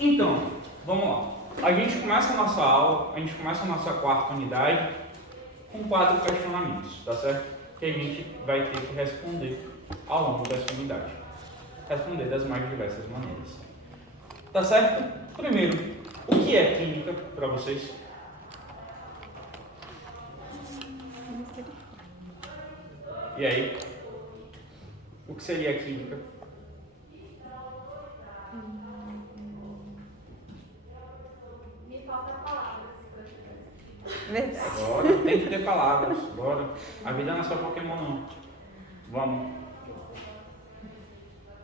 Então, vamos lá. A gente começa a nossa aula, a gente começa a nossa quarta unidade com 4 questionamentos, tá certo? Que a gente vai ter que responder ao longo dessa unidade. Responder das mais diversas maneiras. Tá certo? Primeiro, o que é química para vocês? E aí? O que seria química? Me falta palavras. Verdade. Bora, tem que ter palavras, bora. A vida não é só Pokémon não. Vamos.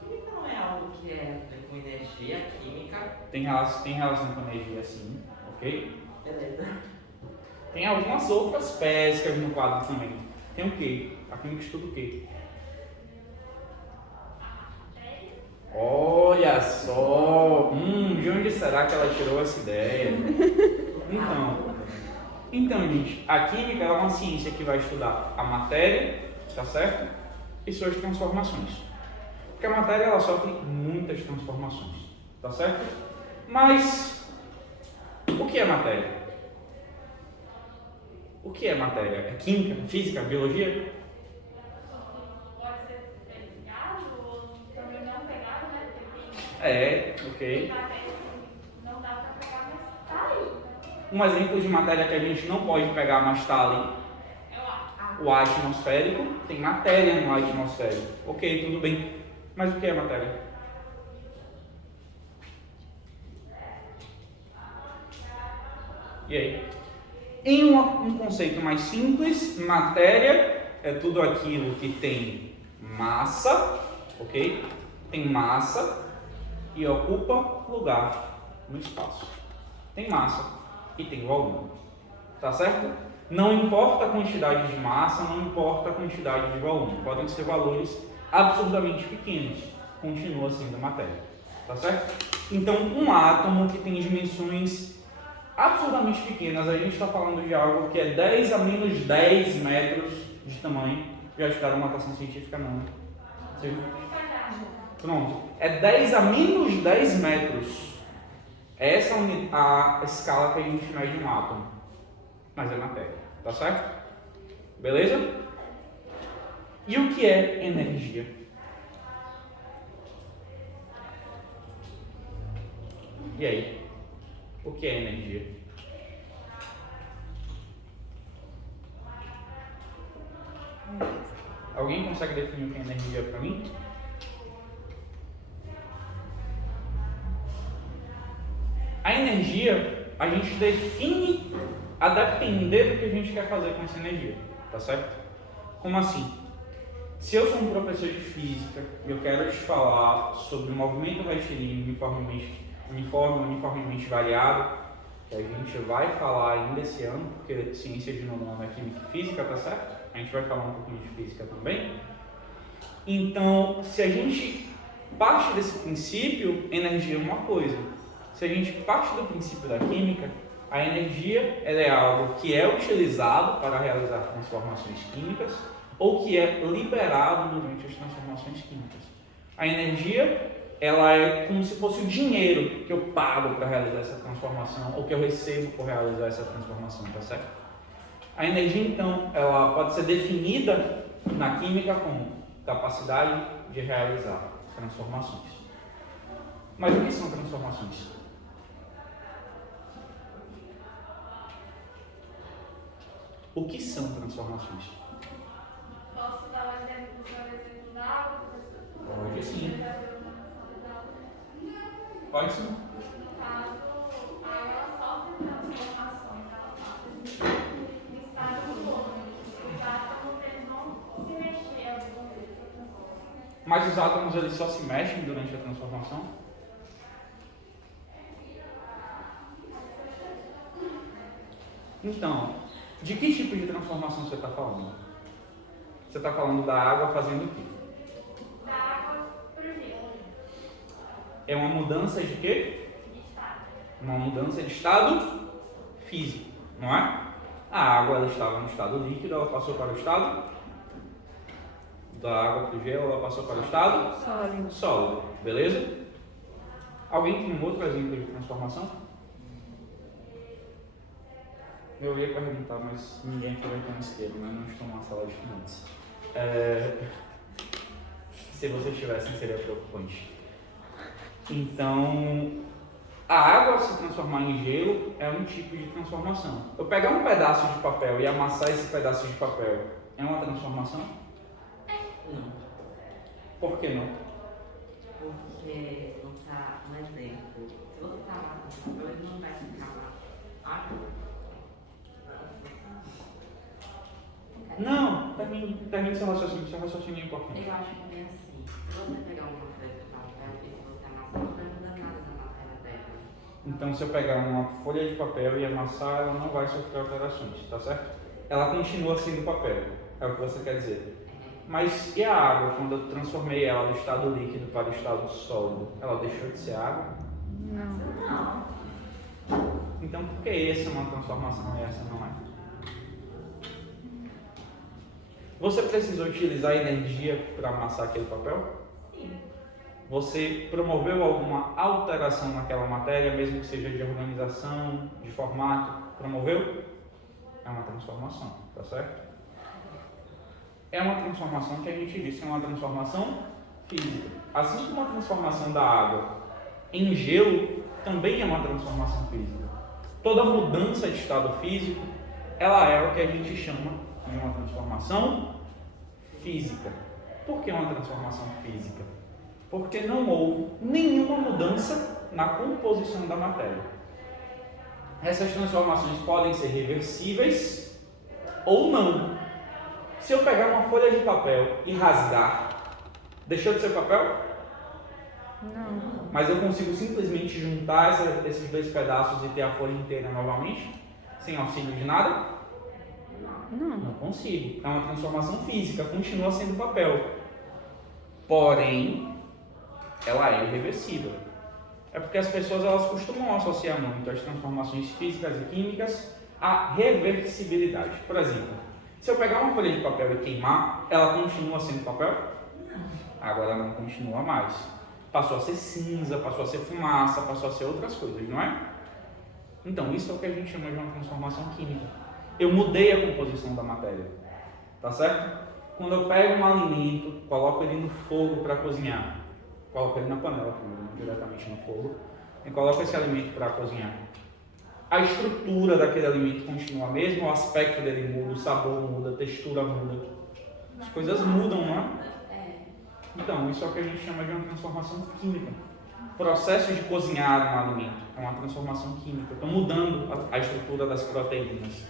Química não é algo que é com energia, química. Tem relação com energia sim, ok? Beleza. Tem algumas outras pescas no quadro também. Tem o quê? A química estuda o quê? Olha só! De onde será que ela tirou essa ideia? Então, gente, a química é uma ciência que vai estudar a matéria, tá certo? E suas transformações. Porque a matéria ela sofre muitas transformações, tá certo? Mas o que é matéria? O que é matéria? É química, física, biologia? Pode ser pegado ou também não pegado, né? É, ok. Não dá pra pegar, mas tá aí. Um exemplo de matéria que a gente não pode pegar, mas está ali. É o ar. O ar atmosférico, tem matéria no ar atmosférico. Ok, tudo bem. Mas o que é matéria? E aí? Em um conceito mais simples, matéria é tudo aquilo que tem massa, ok? Tem massa e ocupa lugar no espaço. Tem massa e tem volume, tá certo? Não importa a quantidade de massa, não importa a quantidade de volume. Podem ser valores absurdamente pequenos, continua sendo matéria, tá certo? Então, um átomo que tem dimensões absurdamente pequenas, a gente está falando de algo que é 10 a menos 10 metros de tamanho. Já estudaram notação científica? Não. Sim. Pronto. É 10 a menos 10 metros. Essa é a escala que a gente mede um átomo. Mas é matéria. Tá certo? Beleza? E o que é energia? E aí? O que é energia? Alguém consegue definir o que é energia para mim? A energia, a gente define a depender do que a gente quer fazer com essa energia, tá certo? Como assim? Se eu sou um professor de física e eu quero te falar sobre o movimento retilíneo uniformemente variado, que a gente vai falar ainda esse ano, porque ciência de nono ano é química e física, tá certo? A gente vai falar um pouquinho de física também. Então, se a gente parte desse princípio, energia é uma coisa. Se a gente parte do princípio da química, a energia ela é algo que é utilizado para realizar transformações químicas ou que é liberado durante as transformações químicas. A energia ela é como se fosse o dinheiro que eu pago para realizar essa transformação ou que eu recebo por realizar essa transformação, tá certo? A energia, então, ela pode ser definida na química como capacidade de realizar transformações. Mas o que são transformações? O que são transformações? Posso dar um exemplo da água, professor? Pode sim. Pode sim. No caso, a água sofre transformações, ela passa de estado sólido. Os átomos eles vão se mexer ao desenvolver essa transformação. Mas os átomos eles só se mexem durante a transformação? Então, de que tipo de transformação você está falando? Você está falando da água fazendo o quê? Da água para o gelo. É uma mudança de quê? De estado. Uma mudança de estado físico, não é? A água ela estava no estado líquido, ela passou para o estado da água para o gelo, ela passou para o estado Sólido. sólido, beleza? Alguém tem um outro exemplo de transformação? Eu ia perguntar, mas ninguém foi na esquerda, né? Não estou numa sala de finanças. Se vocês tivessem, seria preocupante. Então, a água se transformar em gelo é um tipo de transformação. Eu pegar um pedaço de papel e amassar esse pedaço de papel é uma transformação? Não. Por que não? Porque não tá um exemplo. Se você tá amassando papel, ele não vai ficar lá. Não, termine seu raciocínio é importante. Eu acho que é assim. Se você pegar uma folha de papel e se você amassar, não vai mudar nada na matéria dela. Então, se eu pegar uma folha de papel e amassar, ela não vai sofrer alterações, tá certo? Ela continua sendo papel, é o que você quer dizer. Mas e a água, quando eu transformei ela do estado líquido para o estado sólido, ela deixou de ser água? Não. Então, por que essa é uma transformação e essa não é? Você precisou utilizar energia para amassar aquele papel? Sim. Você promoveu alguma alteração naquela matéria, mesmo que seja de organização, de formato? Promoveu? É uma transformação, tá certo? É uma transformação que a gente disse, é uma transformação física. Assim como a transformação da água em gelo também é uma transformação física. Toda mudança de estado físico, ela é o que a gente chama de uma transformação física. Por que uma transformação física? Porque não houve nenhuma mudança na composição da matéria. Essas transformações podem ser reversíveis ou não. Se eu pegar uma folha de papel e rasgar, deixou de ser papel? Não. Mas eu consigo simplesmente juntar esses dois pedaços e ter a folha inteira novamente? Sem auxílio de nada? Não consigo. É uma transformação física, continua sendo papel. Porém, ela é irreversível. É porque as pessoas elas costumam associar muito as transformações físicas e químicas à reversibilidade. Por exemplo, se eu pegar uma folha de papel e queimar, ela continua sendo papel? Agora ela não continua mais. Passou a ser cinza, passou a ser fumaça, passou a ser outras coisas, não é? Então, isso é o que a gente chama de uma transformação química. Eu mudei a composição da matéria, tá certo? Quando eu pego um alimento, coloco ele no fogo para cozinhar, coloco ele na panela primeiro, diretamente no fogo, e coloco esse alimento para cozinhar. A estrutura daquele alimento continua a mesma, o aspecto dele muda, o sabor muda, a textura muda. As coisas mudam, não é? Então, isso é o que a gente chama de uma transformação química. O processo de cozinhar um alimento é uma transformação química. Eu estou mudando a estrutura das proteínas,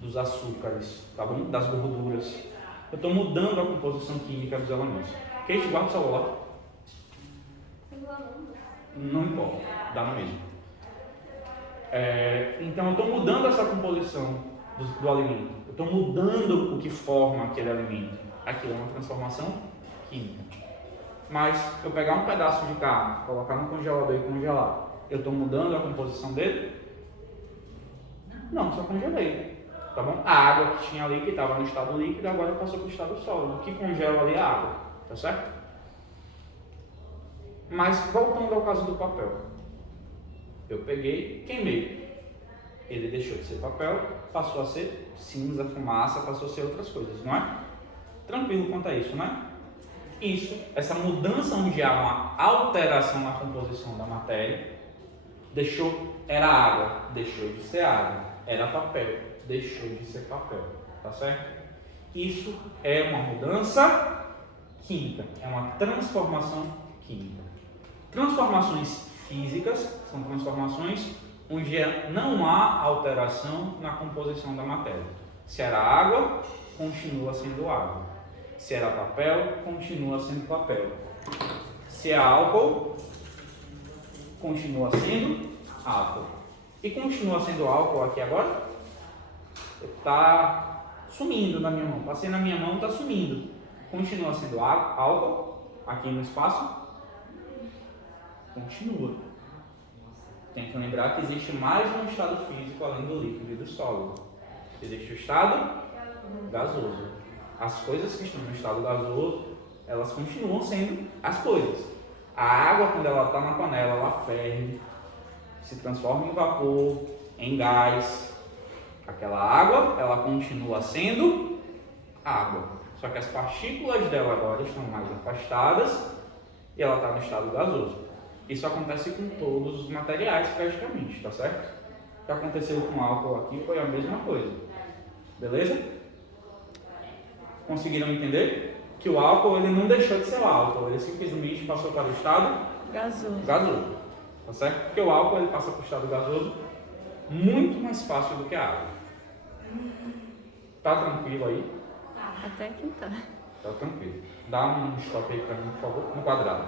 dos açúcares, tá bom? Das gorduras. Eu estou mudando a composição química dos elementos. Kate, guarda o celular. Não importa, dá no mesmo. Então, eu estou mudando essa composição do alimento. Eu estou mudando o que forma aquele alimento. Aquilo é uma transformação química. Mas eu pegar um pedaço de carne, colocar no congelador e congelar, eu estou mudando a composição dele? Não, só congelei. Tá bom? A água que tinha ali, que estava no estado líquido, agora passou para o estado sólido. O que congela ali é a água. Tá certo? Mas voltando ao caso do papel. Eu peguei, queimei. Ele deixou de ser papel, passou a ser cinza, fumaça, passou a ser outras coisas, não é? Tranquilo quanto a isso, não é? Isso, essa mudança onde há uma alteração na composição da matéria, era água, deixou de ser água, era papel, deixou de ser papel, tá certo? Isso é uma mudança química, é uma transformação química. Transformações físicas são transformações onde não há alteração na composição da matéria. Se era água, continua sendo água. Se era papel, continua sendo papel. Se é álcool, continua sendo álcool. E continua sendo álcool aqui agora? Está sumindo na minha mão. Passei na minha mão, está sumindo. Continua sendo álcool aqui no espaço? Continua. Tem que lembrar que existe mais um estado físico além do líquido e do sólido. Existe o estado gasoso. As coisas que estão no estado gasoso, elas continuam sendo as coisas. A água, quando ela está na panela, ela ferve, se transforma em vapor, em gás. Aquela água, ela continua sendo água. Só que as partículas dela agora estão mais afastadas e ela está no estado gasoso. Isso acontece com todos os materiais praticamente, tá certo? O que aconteceu com o álcool aqui foi a mesma coisa. Beleza? Conseguiram entender? Que o álcool ele não deixou de ser o álcool, ele simplesmente passou para o estado Gasoso. gasoso. Tá certo? Porque o álcool ele passa para o estado gasoso muito mais fácil do que a água. Tá tranquilo aí? Até que tá. Tá tranquilo. Dá um stop aí para mim, por favor, no quadrado.